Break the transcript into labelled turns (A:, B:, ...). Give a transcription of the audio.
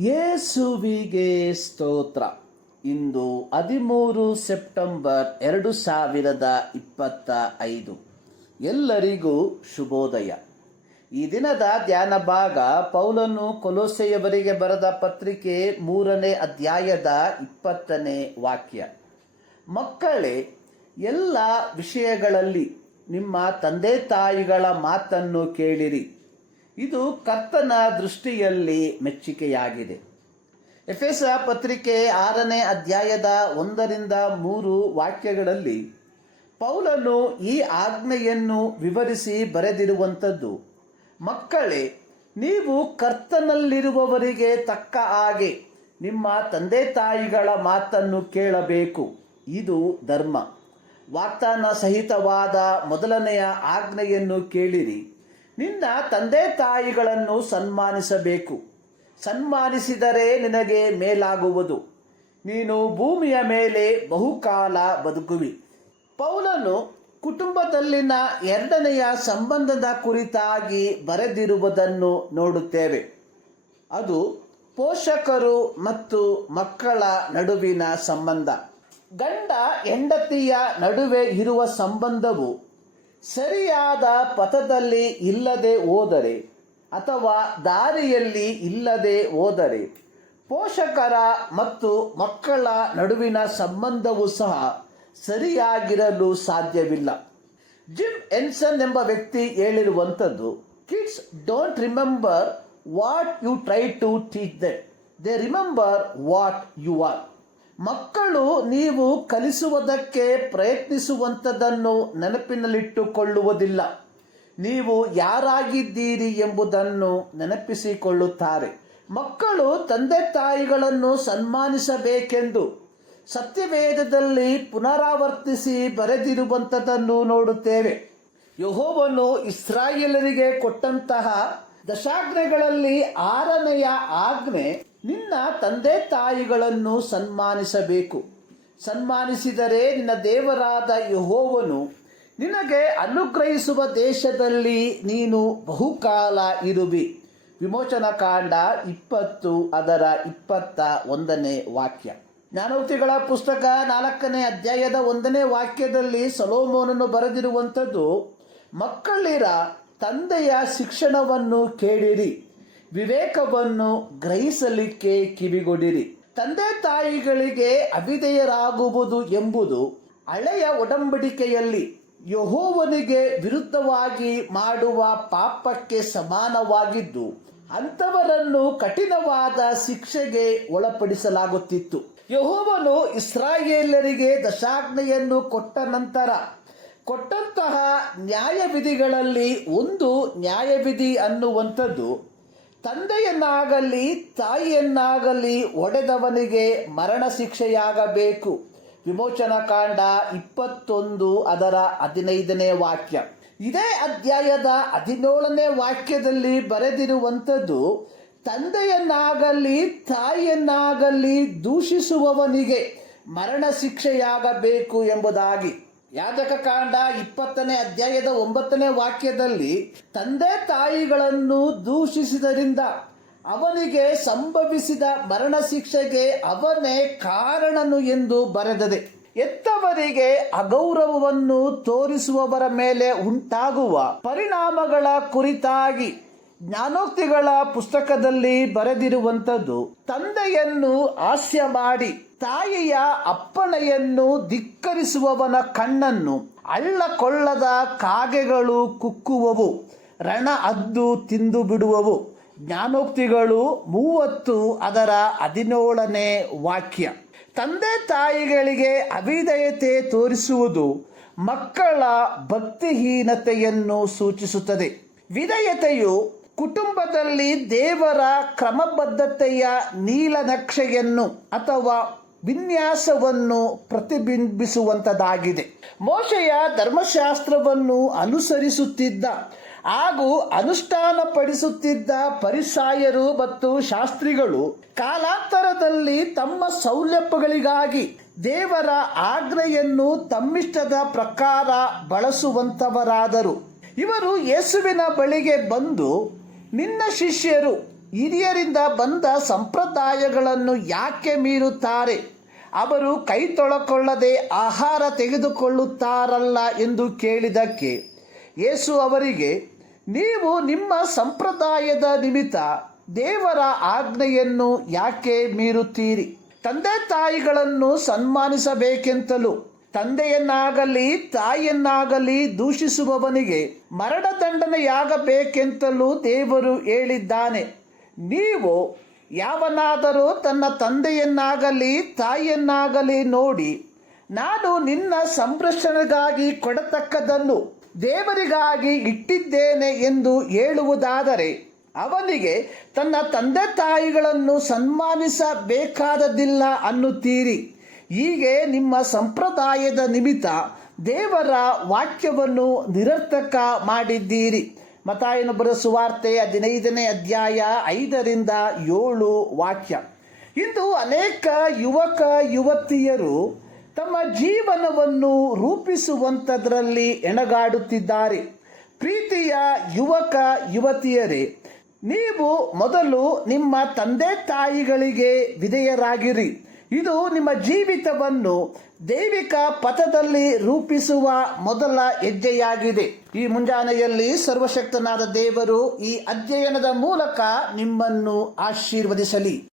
A: ಯೇಸುವಿಗೆ ಸ್ತೋತ್ರ. ಇಂದು ಹದಿಮೂರು ಸೆಪ್ಟೆಂಬರ್ ಎರಡು ಸಾವಿರದ ಇಪ್ಪತ್ತ ಐದು. ಎಲ್ಲರಿಗೂ ಶುಭೋದಯ. ಈ ದಿನದ ಧ್ಯಾನ ಭಾಗ ಪೌಲನು ಕೊಲೋಸೆಯವರಿಗೆ ಬರೆದ ಪತ್ರಿಕೆ ಮೂರನೇ ಅಧ್ಯಾಯದ ಇಪ್ಪತ್ತನೇ ವಾಕ್ಯ. ಮಕ್ಕಳೇ, ಎಲ್ಲ ವಿಷಯಗಳಲ್ಲಿ ನಿಮ್ಮ ತಂದೆ ತಾಯಿಗಳ ಮಾತನ್ನು ಕೇಳಿರಿ. ಇದು ಕರ್ತನ ದೃಷ್ಟಿಯಲ್ಲಿ ಮೆಚ್ಚುಗೆಯಾಗಿದೆ ಎಫೆಸ ಪತ್ರಿಕೆ ಆರನೇ ಅಧ್ಯಾಯದ ಒಂದರಿಂದ ಮೂರು ವಾಕ್ಯಗಳಲ್ಲಿ ಪೌಲನು ಈ ಆಜ್ಞೆಯನ್ನು ವಿವರಿಸಿ ಬರೆದಿರುವಂಥದ್ದು, ಮಕ್ಕಳೇ, ನೀವು ಕರ್ತನಲ್ಲಿರುವವರಿಗೆ ತಕ್ಕ ಹಾಗೆ ನಿಮ್ಮ ತಂದೆ ತಾಯಿಗಳ ಮಾತನ್ನು ಕೇಳಬೇಕು. ಇದು ಧರ್ಮ. ವಾಗ್ದಾನ ಸಹಿತವಾದ ಮೊದಲನೆಯ ಆಜ್ಞೆಯನ್ನು ಕೇಳಿರಿ. ನಿನ್ನ ತಂದೆ ತಾಯಿಗಳನ್ನು ಸನ್ಮಾನಿಸಬೇಕು. ಸನ್ಮಾನಿಸಿದರೆ ನಿನಗೆ ಮೇಲಾಗುವುದು. ನೀನು ಭೂಮಿಯ ಮೇಲೆ ಬಹುಕಾಲ ಬದುಕುವಿ. ಪೌಲನು ಕುಟುಂಬದಲ್ಲಿನ ಎರಡನೆಯ ಸಂಬಂಧದ ಕುರಿತಾಗಿ ಬರೆದಿರುವುದನ್ನು ನೋಡುತ್ತೇವೆ. ಅದು ಪೋಷಕರು ಮತ್ತು ಮಕ್ಕಳ ನಡುವಿನ ಸಂಬಂಧ. ಗಂಡ ಹೆಂಡತಿಯ ನಡುವೆ ಇರುವ ಸಂಬಂಧವು ಸರಿಯಾದ ಪಥದಲ್ಲಿ ಇಲ್ಲದೆ ಹೋದರೆ ಅಥವಾ ದಾರಿಯಲ್ಲಿ ಇಲ್ಲದೆ ಹೋದರೆ ಪೋಷಕರ ಮತ್ತು ಮಕ್ಕಳ ನಡುವಿನ ಸಂಬಂಧವು ಸಹ ಸರಿಯಾಗಿರಲು ಸಾಧ್ಯವಿಲ್ಲ. ಜಿಮ್ ಎನ್ಸನ್ ಎಂಬ ವ್ಯಕ್ತಿ ಹೇಳಿರುವಂಥದ್ದು kids don't remember what you try to teach them they remember what you are ಮಕ್ಕಳು ನೀವು ಕಲಿಸುವುದಕ್ಕೆ ಪ್ರಯತ್ನಿಸುವಂಥದ್ದನ್ನು ನೆನಪಿನಲ್ಲಿಟ್ಟುಕೊಳ್ಳುವುದಿಲ್ಲ. ನೀವು ಯಾರಾಗಿದ್ದೀರಿ ಎಂಬುದನ್ನು ನೆನಪಿಸಿಕೊಳ್ಳುತ್ತಾರೆ. ಮಕ್ಕಳು ತಂದೆ ತಾಯಿಗಳನ್ನು ಸನ್ಮಾನಿಸಬೇಕೆಂದು ಸತ್ಯವೇದದಲ್ಲಿ ಪುನರಾವರ್ತಿಸಿ ಬರೆದಿರುವಂಥದ್ದನ್ನು ನೋಡುತ್ತೇವೆ. ಯಹೋವನು ಇಸ್ರಾಯೇಲರಿಗೆ ಕೊಟ್ಟಂತಹ ದಶಾಜ್ಞೆಗಳಲ್ಲಿ ಆರನೆಯ ಆಜ್ಞೆ ನಿನ್ನ ತಂದೆ ತಾಯಿಗಳನ್ನು ಸನ್ಮಾನಿಸಬೇಕು. ಸನ್ಮಾನಿಸಿದರೆ ನಿನ್ನ ದೇವರಾದ ಯಹೋವನು ನಿನಗೆ ಅನುಗ್ರಹಿಸುವ ದೇಶದಲ್ಲಿ ನೀನು ಬಹುಕಾಲ ಇರುವಿ. ವಿಮೋಚನಾ ಕಾಂಡ ಇಪ್ಪತ್ತು ಅದರ ಇಪ್ಪತ್ತ ಒಂದನೇ ವಾಕ್ಯ. ಜ್ಞಾನೋಕ್ತಿಗಳ ಪುಸ್ತಕ ನಾಲ್ಕನೇ ಅಧ್ಯಾಯದ ಒಂದನೇ ವಾಕ್ಯದಲ್ಲಿ ಸಲೋಮೋನನ್ನು ಬರೆದಿರುವಂಥದ್ದು, ಮಕ್ಕಳಿರ ತಂದೆಯ ಶಿಕ್ಷಣವನ್ನು ಕೇಳಿರಿ. ವಿವೇಕವನ್ನು ಗ್ರಹಿಸಲಿಕ್ಕೆ ಕಿವಿಗೊಡಿರಿ. ತಂದೆ ತಾಯಿಗಳಿಗೆ ಅವಿಧೇಯರಾಗುವುದು ಎಂಬುದು ಹಳೆಯ ಒಡಂಬಡಿಕೆಯಲ್ಲಿ ಯಹೋವನಿಗೆ ವಿರುದ್ಧವಾಗಿ ಮಾಡುವ ಪಾಪಕ್ಕೆ ಸಮಾನವಾಗಿದ್ದು, ಅಂಥವರನ್ನು ಕಠಿಣವಾದ ಶಿಕ್ಷೆಗೆ ಒಳಪಡಿಸಲಾಗುತ್ತಿತ್ತು. ಯಹೋವನು ಇಸ್ರಾಯೇಲರಿಗೆ ದಶಾಜ್ಞೆಯನ್ನು ಕೊಟ್ಟ ನಂತರ ಕೊಟ್ಟಂತಹ ನ್ಯಾಯವಿಧಿಗಳಲ್ಲಿ ಒಂದು ನ್ಯಾಯವಿಧಿ ಅನ್ನುವಂಥದ್ದು ತಂದೆಯನ್ನಾಗಲಿ, ತಾಯಿಯನ್ನಾಗಲಿ ಒಡೆದವನಿಗೆ ಮರಣ ಶಿಕ್ಷೆಯಾಗಬೇಕು ವಿಮೋಚನಾ ಕಾಂಡ ಇಪ್ಪತ್ತೊಂದು ಅದರ ಹದಿನೈದನೇ ವಾಕ್ಯ. ಇದೇ ಅಧ್ಯಾಯದ ಹದಿನೇಳನೇ ವಾಕ್ಯದಲ್ಲಿ ಬರೆದಿರುವಂಥದ್ದು, ತಂದೆಯನ್ನಾಗಲಿ, ತಾಯಿಯನ್ನಾಗಲಿ ದೂಷಿಸುವವನಿಗೆ ಮರಣ ಶಿಕ್ಷೆಯಾಗಬೇಕು ಎಂಬುದಾಗಿ. ಯಾಜಕ ಕಾಂಡ ಇಪ್ಪತ್ತನೇ ಅಧ್ಯಾಯದ ಒಂಬತ್ತನೇ ವಾಕ್ಯದಲ್ಲಿ ತಂದೆ ತಾಯಿಗಳನ್ನು ದೂಷಿಸಿದರಿಂದ ಅವನಿಗೆ ಸಂಭವಿಸಿದ ಮರಣ ಶಿಕ್ಷೆಗೆ ಅವನೇ ಕಾರಣನು ಎಂದು ಬರೆದದೆ. ಎತ್ತವರಿಗೆ ಅಗೌರವವನ್ನು ತೋರಿಸುವವರ ಮೇಲೆ ಉಂಟಾಗುವ ಪರಿಣಾಮಗಳ ಕುರಿತಾಗಿ ಜ್ಞಾನೋಕ್ತಿಗಳ ಪುಸ್ತಕದಲ್ಲಿ ಬರೆದಿರುವಂಥದ್ದು, ತಂದೆಯನ್ನು ಹಾಸ್ಯ ಮಾಡಿ ತಾಯಿಯ ಅಪ್ಪಣೆಯನ್ನು ಧಿಕ್ಕರಿಸುವವನ ಕಣ್ಣನ್ನು ಅಳ್ಳಕೊಳ್ಳದ ಕಾಗೆಗಳು ಕುಕ್ಕುವವು, ರಣ ಅದ್ದು ತಿಂದು ಬಿಡುವವು. ಜ್ಞಾನೋಕ್ತಿಗಳು ಮೂವತ್ತು ಅದರ ಹದಿನೇಳನೇ ವಾಕ್ಯ. ತಂದೆ ತಾಯಿಗಳಿಗೆ ಅವಿಧೇಯತೆ ತೋರಿಸುವುದು ಮಕ್ಕಳ ಭಕ್ತಿಹೀನತೆಯನ್ನು ಸೂಚಿಸುತ್ತದೆ. ವಿಧೇಯತೆಯು ಕುಟುಂಬದಲ್ಲಿ ದೇವರ ಕ್ರಮಬದ್ಧತೆಯ ನೀಲನಕ್ಷೆಯನ್ನು ಅಥವಾ ವಿನ್ಯಾಸವನ್ನು ಪ್ರತಿಬಿಂಬಿಸುವಂಥದ್ದಾಗಿದೆ ಮೋಶೆಯ ಧರ್ಮಶಾಸ್ತ್ರವನ್ನು ಅನುಸರಿಸುತ್ತಿದ್ದ ಹಾಗೂ ಅನುಷ್ಠಾನಪಡಿಸುತ್ತಿದ್ದ ಪರಿಸಾಯರು ಮತ್ತು ಶಾಸ್ತ್ರಿಗಳು ಕಾಲಾಂತರದಲ್ಲಿ ತಮ್ಮ ಸೌಲಭ್ಯಗಳಿಗಾಗಿ ದೇವರ ಆಜ್ಞೆಯನ್ನು ತಮ್ಮಿಷ್ಟದ ಪ್ರಕಾರ ಬಳಸುವಂಥವರಾದರು ಇವರು ಯೇಸುವಿನ ಬಳಿಗೆ ಬಂದು, ನಿನ್ನ ಶಿಷ್ಯರು ಹಿರಿಯರಿಂದ ಬಂದ ಸಂಪ್ರದಾಯಗಳನ್ನು ಯಾಕೆ ಮೀರುತ್ತಾರೆ? ಅವರು ಕೈ ತೊಳಕೊಳ್ಳದೆ ಆಹಾರ ತೆಗೆದುಕೊಳ್ಳುತ್ತಾರಲ್ಲ ಎಂದು ಕೇಳಿದಕ್ಕೆ ಯೇಸು ಅವರಿಗೆ, ನೀವು ನಿಮ್ಮ ಸಂಪ್ರದಾಯದ ನಿಮಿತ್ತ ದೇವರ ಆಜ್ಞೆಯನ್ನು ಯಾಕೆ ಮೀರುತ್ತೀರಿ? ತಂದೆ ತಾಯಿಗಳನ್ನು ಸನ್ಮಾನಿಸಬೇಕೆಂತಲೂ, ತಂದೆಯನ್ನಾಗಲಿ ತಾಯಿಯನ್ನಾಗಲಿ ದೂಷಿಸುವವನಿಗೆ ಮರಣದಂಡನೆಯಾಗಬೇಕೆಂತಲೂ ದೇವರು ಹೇಳಿದ್ದಾನೆ. ನೀವು ಯಾವನಾದರೂ ತನ್ನ ತಂದೆಯನ್ನಾಗಲಿ ತಾಯಿಯನ್ನಾಗಲಿ ನೋಡಿ, ನಾನು ನಿನ್ನ ಸಂರಕ್ಷಣೆಗಾಗಿ ಕೊಡತಕ್ಕದನ್ನು ದೇವರಿಗಾಗಿ ಇಟ್ಟಿದ್ದೇನೆ ಎಂದು ಹೇಳುವುದಾದರೆ, ಅವನಿಗೆ ತನ್ನ ತಂದೆ ತಾಯಿಗಳನ್ನು ಸನ್ಮಾನಿಸಬೇಕಾದದಿಲ್ಲ ಅನ್ನುತ್ತೀರಿ. ಹೀಗೆ ನಿಮ್ಮ ಸಂಪ್ರದಾಯದ ನಿಮಿತ್ತ ದೇವರ ವಾಕ್ಯವನ್ನು ನಿರರ್ಥಕ ಮಾಡಿದ್ದೀರಿ. ಮತಾಯನ ಬರೆಸುವಾರ್ತೆ ಹದಿನೈದನೇ ಅಧ್ಯಾಯ ಐದರಿಂದ ಏಳು ವಾಕ್ಯ. ಇಂದು ಅನೇಕ ಯುವಕ ಯುವತಿಯರು ತಮ್ಮ ಜೀವನವನ್ನು ರೂಪಿಸುವಂಥದ್ರಲ್ಲಿ ಎಣಗಾಡುತ್ತಿದ್ದಾರೆ. ಪ್ರೀತಿಯ ಯುವಕ ಯುವತಿಯರೇ, ನೀವು ಮೊದಲು ನಿಮ್ಮ ತಂದೆ ತಾಯಿಗಳಿಗೆ ವಿಧೇಯರಾಗಿರಿ. ಇದು ನಿಮ್ಮ ಜೀವಿತವನ್ನು ದೈವಿಕ ಪಥದಲ್ಲಿ ರೂಪಿಸುವ ಮೊದಲ ಹೆಜ್ಜೆಯಾಗಿದೆ. ಈ ಮುಂಜಾನೆಯಲ್ಲಿ ಸರ್ವಶಕ್ತನಾದ ದೇವರು ಈ ಅಧ್ಯಯನದ ಮೂಲಕ ನಿಮ್ಮನ್ನು ಆಶೀರ್ವದಿಸಲಿ.